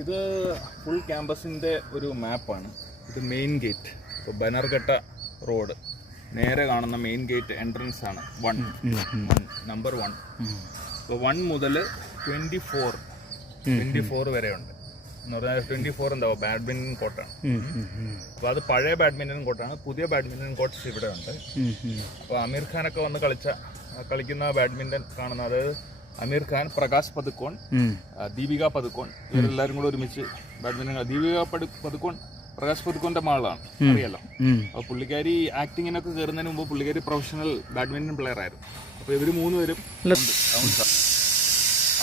ഇത് ഫുൾ ക്യാമ്പസിൻ്റെ ഒരു മാപ്പാണ്. ഇത് മെയിൻ ഗേറ്റ്. ഇപ്പോൾ ബനർഘട്ട റോഡ് നേരെ കാണുന്ന മെയിൻ ഗേറ്റ് എൻട്രൻസ് ആണ് 1 നമ്പർ 1. അപ്പോൾ 1 മുതൽ 24 വരെയുണ്ട്. എന്ന് പറഞ്ഞാൽ 24 എന്താ ബാഡ്മിൻ്റൺ കോർട്ടാണ്. അപ്പോൾ അത് പഴയ ബാഡ്മിൻ്റൺ കോർട്ടാണ്. പുതിയ ബാഡ്മിൻ്റൺ കോർട്ട്സ് ഇവിടെ ഉണ്ട്. അപ്പോൾ ആമിർ ഖാനൊക്കെ വന്ന് കളിക്കുന്ന ബാഡ്മിൻ്റൺ കാണുന്ന, അതായത് ആമിർ ഖാൻ, പ്രകാശ് പതുക്കോൺ, ദീപിക പതുക്കോൺ, ഇവരെല്ലാവരും കൂടെ ഒരുമിച്ച് ബാഡ്മിൻ്റൺ. ദീപിക പതുക്കോൺ പ്രകാശ് പതുക്കോന്റെ മകളാണ്, അറിയാലോ. അപ്പോൾ പുള്ളിക്കാരി ആക്ടിങ്ങിനൊക്കെ കയറുന്നതിന് മുമ്പ് പുള്ളിക്കാരി പ്രൊഫഷണൽ ബാഡ്മിൻ്റൺ പ്ലെയർ ആയിരുന്നു. അപ്പോൾ ഇവർ 3 പേരും.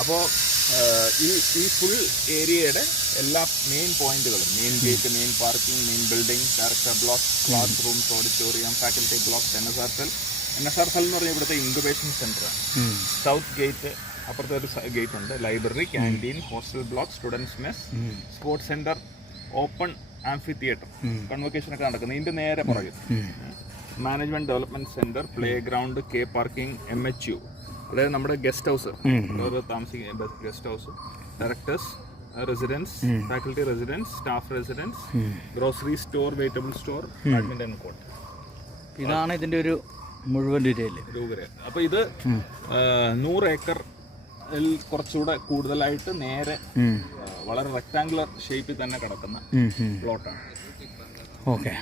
അപ്പോൾ ഈ ഫുൾ ഏരിയയുടെ എല്ലാ മെയിൻ പോയിന്റുകളും, main gate, main parking, main building, director block, class rooms, auditorium, faculty block, NSR cell എന്ന് പറഞ്ഞാൽ ഇവിടുത്തെ ഇൻക്യുബേഷൻ സെൻ്ററാണ്. സൗത്ത് ഗേറ്റ്, അപ്പുറത്തെ ഒരു ഗേറ്റ് ഉണ്ട്. Library, canteen, hostel block, students mess, sports centre, open amphitheatre, കൺവൊക്കേഷനൊക്കെ നടക്കുന്നത് ഇതിൻ്റെ നേരെ പുറകിൽ. Management development centre, play ground, K parking, MHU, അതായത് നമ്മുടെ ഗസ്റ്റ് ഹൗസ്, താമസിക്കുന്ന guest house, directors residence, faculty residence, staff residence, grocery store, vegetable store, badminton court. ഇതാണ് ഇതിൻ്റെ ഒരു മുഴുവൻ ഡീറ്റെയിൽ. അപ്പോൾ ഇത് 100 ഏക്കർ കുറച്ചുകൂടെ കൂടുതലായിട്ട് നേരെ വളരെ റെക്ടാങ്കുലർ ഷേപ്പിൽ തന്നെ കിടക്കുന്ന പ്ലോട്ടാണ്. ഓക്കെ.